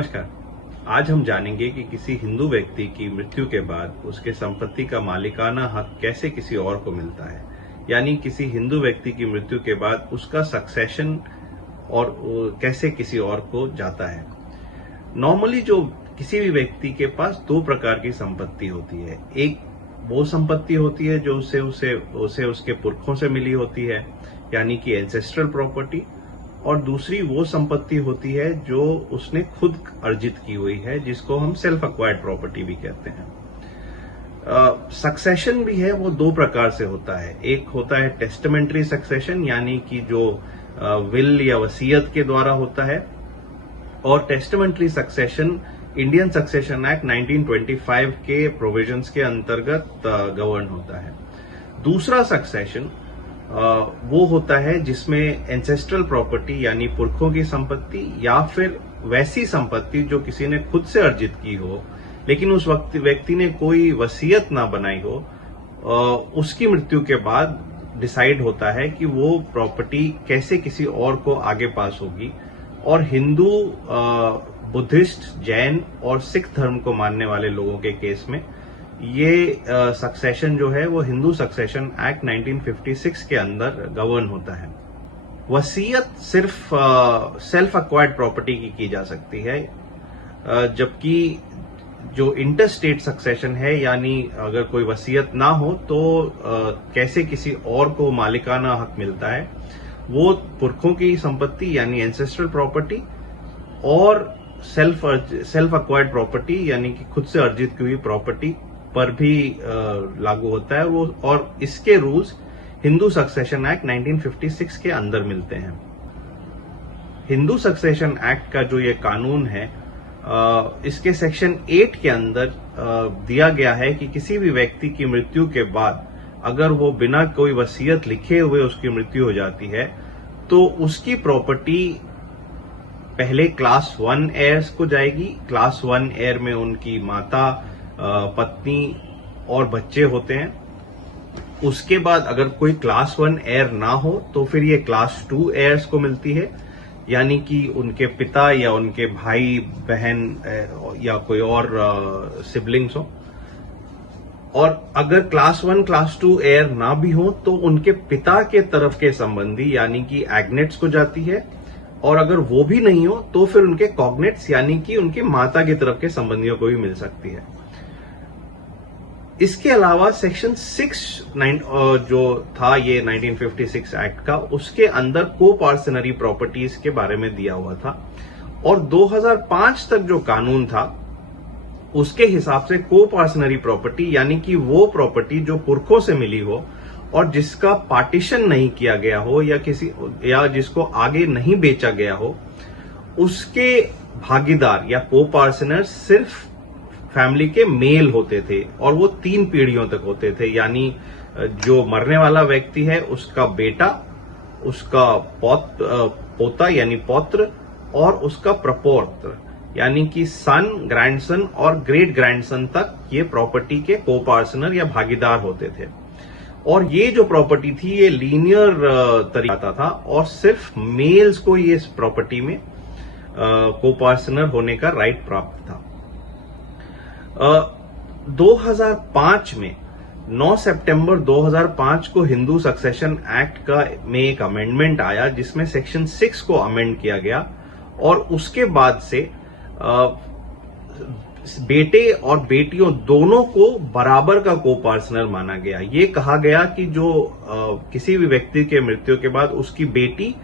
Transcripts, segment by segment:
नमस्कार। आज हम जानेंगे कि किसी हिंदू व्यक्ति की मृत्यु के बाद उसके संपत्ति का मालिकाना हक कैसे किसी और को मिलता है, यानी किसी हिंदू व्यक्ति की मृत्यु के बाद उसका सक्सेशन और कैसे किसी और को जाता है। नॉर्मली जो किसी भी व्यक्ति के पास दो प्रकार की संपत्ति होती है। एक वो संपत्ति होती है जो उसे उसके पुरखों से मिली होती है, यानी कि एंसेस्ट्रल प्रॉपर्टी, और दूसरी वो संपत्ति होती है जो उसने खुद अर्जित की हुई है, जिसको हम सेल्फ एक्वायर्ड प्रॉपर्टी भी कहते हैं। सक्सेशन भी है वो दो प्रकार से होता है। एक होता है टेस्टामेंट्री सक्सेशन, यानी कि जो विल या वसीयत के द्वारा होता है, और testamentary succession Indian succession act 1925 के प्रोविजंस के अंतर्गत गवर्न होता है। दूसरा सक्सेशन वो होता है जिसमें एंसेस्ट्रल प्रॉपर्टी यानी पुरखों की संपत्ति या फिर वैसी संपत्ति जो किसी ने खुद से अर्जित की हो लेकिन उस वक्त व्यक्ति ने कोई वसीयत ना बनाई हो, उसकी मृत्यु के बाद डिसाइड होता है कि वो प्रॉपर्टी कैसे किसी और को आगे पास होगी। और हिंदू, बुद्धिस्ट, जैन और सिख धर्म को मानने वाले लोगों के केस में ये सक्सेशन जो है वो हिंदू सक्सेशन एक्ट 1956 के अंदर गवर्न होता है। वसीयत सिर्फ सेल्फ एक्वायर्ड प्रॉपर्टी की जा सकती है, जबकि जो इंटर स्टेट सक्सेशन है, यानी अगर कोई वसीयत ना हो तो कैसे किसी और को मालिकाना हक मिलता है, वो पुरखों की संपत्ति यानी एंसेस्ट्रल प्रॉपर्टी और सेल्फ एक्वायर्ड प्रॉपर्टी यानी कि खुद से अर्जित की हुई प्रॉपर्टी पर भी लागू होता है वो। और इसके रूल्स हिंदू सक्सेशन एक्ट 1956 के अंदर मिलते हैं। हिंदू सक्सेशन एक्ट का जो ये कानून है, इसके सेक्शन 8 के अंदर दिया गया है कि किसी भी व्यक्ति की मृत्यु के बाद अगर वो बिना कोई वसीयत लिखे हुए उसकी मृत्यु हो जाती है तो उसकी प्रॉपर्टी पहले क्लास 1 एयर्स को जाएगी। क्लास 1 एयर में उनकी माता, पत्नी और बच्चे होते हैं। उसके बाद अगर कोई क्लास 1 एयर ना हो तो फिर ये क्लास 2 एयर्स को मिलती है, यानी कि उनके पिता या उनके भाई बहन या कोई और सिबलिंग्स हो। और अगर क्लास 1, क्लास 2 एयर ना भी हो तो उनके पिता के तरफ के संबंधी यानी कि एग्नेट्स को जाती है, और अगर वो भी नहीं हो तो फिर उनके कॉग्नेट्स यानी कि उनके माता की तरफ के संबंधियों को भी मिल सकती है। इसके अलावा सेक्शन 6 जो था ये 1956 एक्ट का, उसके अंदर को पार्सनरी प्रॉपर्टीज के बारे में दिया हुआ था। और 2005 तक जो कानून था उसके हिसाब से को पार्सनरी प्रॉपर्टी यानी कि वो प्रॉपर्टी जो पुरखों से मिली हो और जिसका पार्टीशन नहीं किया गया हो या जिसको आगे नहीं बेचा गया हो, उसके भागीदार या को पार्सनर सिर्फ फैमिली के मेल होते थे, और वो 3 पीढ़ियों तक होते थे। यानी जो मरने वाला व्यक्ति है उसका बेटा, उसका पोता यानी पौत्र, और उसका प्रपौत्र यानी कि सन, ग्रैंडसन और ग्रेट ग्रैंडसन तक ये प्रॉपर्टी के को पार्सनर या भागीदार होते थे। और ये जो प्रॉपर्टी थी ये लीनियर तरीका था और सिर्फ मेल्स को ये इस प्रॉपर्टी में को पार्सनर होने का राइट प्राप्त था। 2005 में 9 सितंबर 2005 को हिंदू सक्सेशन एक्ट में एक अमेंडमेंट आया जिसमें सेक्शन 6 को अमेंड किया गया, और उसके बाद से बेटे और बेटियों दोनों को बराबर का को पार्सनर माना गया। ये कहा गया कि जो किसी भी व्यक्ति के मृत्यु के बाद उसकी बेटी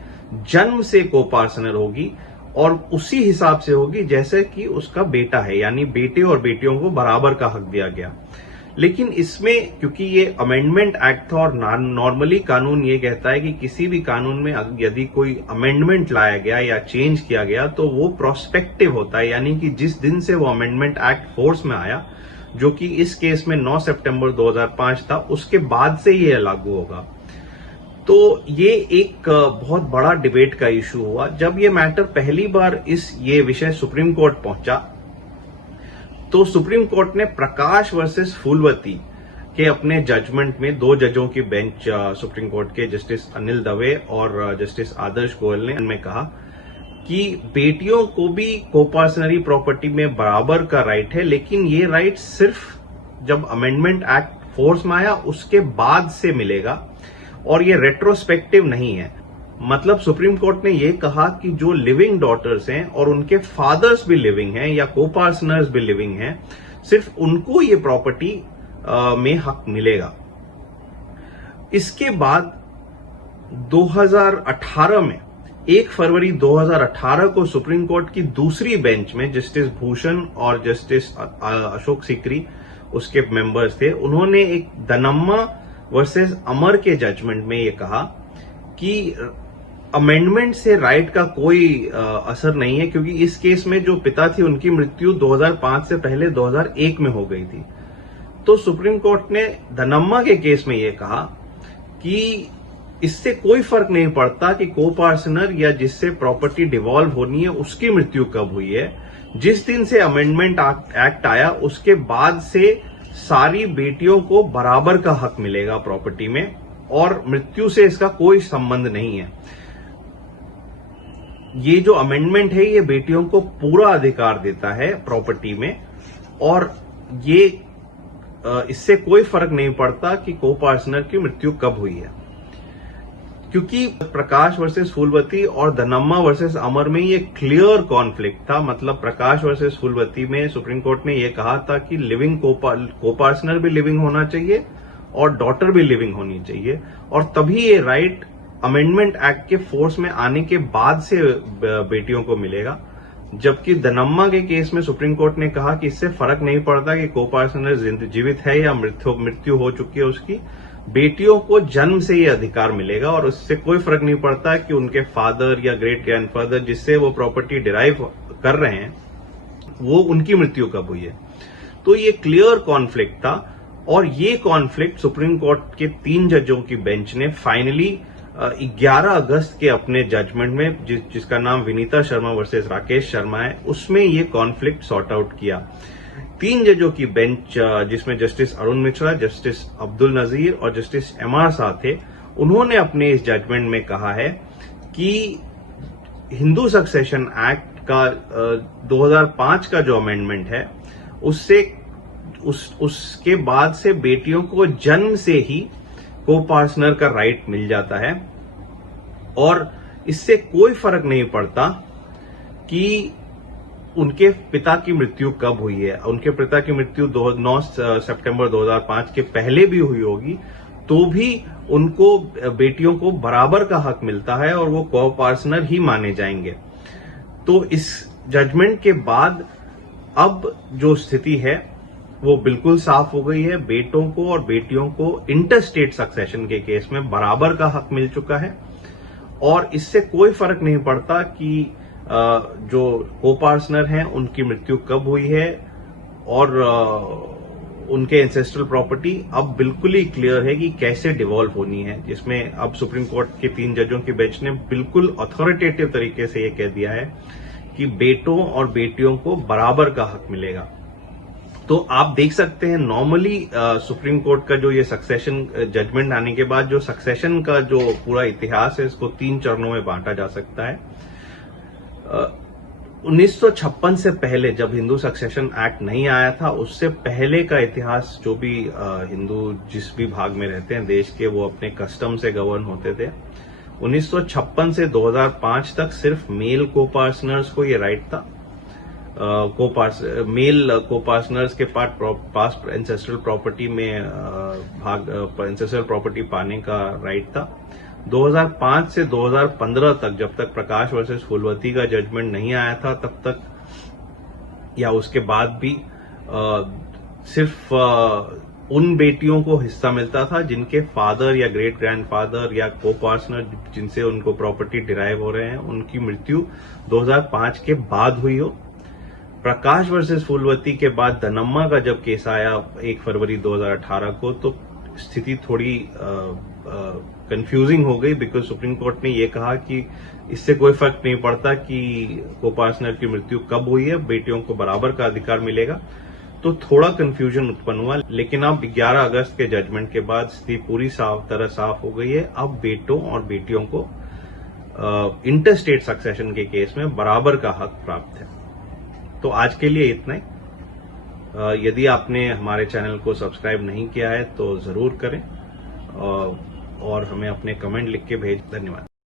जन्म से को पार्सनर होगी और उसी हिसाब से होगी जैसे कि उसका बेटा है, यानी बेटे और बेटियों को बराबर का हक दिया गया। लेकिन इसमें क्योंकि ये अमेंडमेंट एक्ट था और नॉर्मली कानून ये कहता है कि किसी भी कानून में यदि कोई अमेंडमेंट लाया गया या चेंज किया गया तो वो प्रोस्पेक्टिव होता है, यानी कि जिस दिन से वो अमेंडमेंट एक्ट फोर्स में आया, जो कि इस केस में 9 सितंबर 2005 था, उसके बाद से ये लागू होगा। तो ये एक बहुत बड़ा डिबेट का इशू हुआ। जब ये मैटर पहली बार ये विषय सुप्रीम कोर्ट पहुंचा तो सुप्रीम कोर्ट ने प्रकाश वर्सेस फूलवती के अपने जजमेंट में 2 जजों की बेंच सुप्रीम कोर्ट के जस्टिस अनिल दवे और जस्टिस आदर्श गोयल ने कहा कि बेटियों को भी कोपार्सनरी प्रॉपर्टी में बराबर का राइट है, लेकिन ये राइट सिर्फ जब अमेंडमेंट एक्ट फोर्स में आया उसके बाद से मिलेगा और ये रेट्रोस्पेक्टिव नहीं है। मतलब सुप्रीम कोर्ट ने ये कहा कि जो लिविंग डॉटर्स हैं और उनके फादर्स भी लिविंग हैं या कोपार्सनर्स भी लिविंग हैं, सिर्फ उनको ये प्रॉपर्टी में हक मिलेगा। इसके बाद 2018 में 1 फरवरी 2018 को सुप्रीम कोर्ट की दूसरी बेंच में जस्टिस भूषण और जस्टिस अशोक सिकरी उसके मेंबर्स थे, उन्होंने एक दनम्मा वर्सेस अमर के जजमेंट में ये कहा कि अमेंडमेंट से राइट का कोई असर नहीं है, क्योंकि इस केस में जो पिता थी उनकी मृत्यु 2005 से पहले 2001 में हो गई थी। तो सुप्रीम कोर्ट ने दनम्मा के केस में यह कहा कि इससे कोई फर्क नहीं पड़ता कि कोपार्सनर या जिससे प्रॉपर्टी डिवॉल्व होनी है उसकी मृत्यु कब हुई है। जिस दिन से अमेंडमेंट एक्ट आया उसके बाद से सारी बेटियों को बराबर का हक मिलेगा प्रॉपर्टी में और मृत्यु से इसका कोई संबंध नहीं है। ये जो अमेंडमेंट है ये बेटियों को पूरा अधिकार देता है प्रॉपर्टी में और ये इससे कोई फर्क नहीं पड़ता कि कोपार्सनर की मृत्यु कब हुई है, क्योंकि प्रकाश वर्सेस फूलवती और दनम्मा वर्सेस अमर में ये क्लियर कॉन्फ्लिक्ट था। मतलब प्रकाश वर्सेस फूलवती में सुप्रीम कोर्ट ने ये कहा था कि लिविंग कोपार्सनर भी लिविंग होना चाहिए और डॉटर भी लिविंग होनी चाहिए और तभी ये राइट अमेंडमेंट एक्ट के फोर्स में आने के बाद से बेटियों को मिलेगा। जबकि दनम्मा के केस में सुप्रीम कोर्ट ने कहा कि इससे फर्क नहीं पड़ता कि कोपार्सनर जीवित है या मृत्यु हो चुकी है उसकी, बेटियों को जन्म से ये अधिकार मिलेगा और उससे कोई फर्क नहीं पड़ता कि उनके फादर या ग्रेट ग्रैंडफादर जिससे वो प्रॉपर्टी डिराइव कर रहे हैं वो उनकी मृत्यु कब हुई है। तो ये क्लियर कॉन्फ्लिक्ट था और ये कॉन्फ्लिक्ट सुप्रीम कोर्ट के 3 जजों की बेंच ने फाइनली 11 अगस्त के अपने जजमेंट में जिसका नाम विनीता शर्मा वर्सेस राकेश शर्मा है, उसमें ये कॉन्फ्लिक्ट सॉर्ट आउट किया। 3 जजों की बेंच जिसमें जस्टिस अरुण मिश्रा, जस्टिस अब्दुल नजीर और जस्टिस एमआर शाह थे, उन्होंने अपने इस जजमेंट में कहा है कि हिंदू सक्सेशन एक्ट का 2005 का जो अमेंडमेंट है उसके बाद से बेटियों को जन्म से ही कोपार्सनर का राइट मिल जाता है और इससे कोई फर्क नहीं पड़ता कि उनके पिता की मृत्यु कब हुई है। उनके पिता की मृत्यु 9 सितंबर 2005 के पहले भी हुई होगी तो भी उनको बेटियों को बराबर का हक मिलता है और वो कोपार्सनर ही माने जाएंगे। तो इस जजमेंट के बाद अब जो स्थिति है वो बिल्कुल साफ हो गई है। बेटों को और बेटियों को इंटरस्टेट सक्सेशन के केस में बराबर का हक मिल चुका है और इससे कोई फर्क नहीं पड़ता कि जो कोपार्सनर हैं उनकी मृत्यु कब हुई है और उनके एंसेस्ट्रल प्रॉपर्टी अब बिल्कुल ही क्लियर है कि कैसे डिवॉल्व होनी है, जिसमें अब सुप्रीम कोर्ट के 3 जजों की बेंच ने बिल्कुल अथॉरिटेटिव तरीके से ये कह दिया है कि बेटों और बेटियों को बराबर का हक मिलेगा। तो आप देख सकते हैं नॉर्मली सुप्रीम कोर्ट का जो ये सक्सेशन जजमेंट आने के बाद जो सक्सेशन का जो पूरा इतिहास है इसको 3 चरणों में बांटा जा सकता है। 1956 से पहले जब हिंदू सक्सेशन एक्ट नहीं आया था उससे पहले का इतिहास जो भी हिंदू जिस भी भाग में रहते हैं देश के वो अपने कस्टम से गवर्न होते थे। 1956 से 2005 तक सिर्फ मेल कोपार्सनर्स को ये राइट था। मेल कोपार्सनर्स के पास एंसेस्ट्रल प्रॉपर्टी में एंसेस्ट्रल प्रॉपर्टी पाने का राइट था। 2005 से 2015 तक जब तक प्रकाश वर्सेस फूलवती का जजमेंट नहीं आया था तब तक या उसके बाद भी सिर्फ उन बेटियों को हिस्सा मिलता था जिनके फादर या ग्रेट ग्रैंडफादर या कोपार्सनर जिनसे उनको प्रॉपर्टी डिराइव हो रहे हैं उनकी मृत्यु 2005 के बाद हुई हो। प्रकाश वर्सेस फूलवती के बाद दनम्मा का जब केस आया 1 फरवरी 2018 को तो स्थिति थोड़ी कंफ्यूजिंग हो गई बिकॉज सुप्रीम कोर्ट ने यह कहा कि इससे कोई फर्क नहीं पड़ता कि कोपार्सनर की मृत्यु कब हुई है, बेटियों को बराबर का अधिकार मिलेगा। तो थोड़ा कंफ्यूजन उत्पन्न हुआ, लेकिन अब 11 अगस्त के जजमेंट के बाद स्थिति पूरी तरह साफ हो गई है। अब बेटों और बेटियों को इंटर स्टेट सक्सेशन के केस में बराबर का हक प्राप्त है। तो आज के लिए इतना ही। यदि आपने हमारे चैनल को सब्सक्राइब नहीं किया है तो जरूर करें और हमें अपने कमेंट लिख के भेज। धन्यवाद।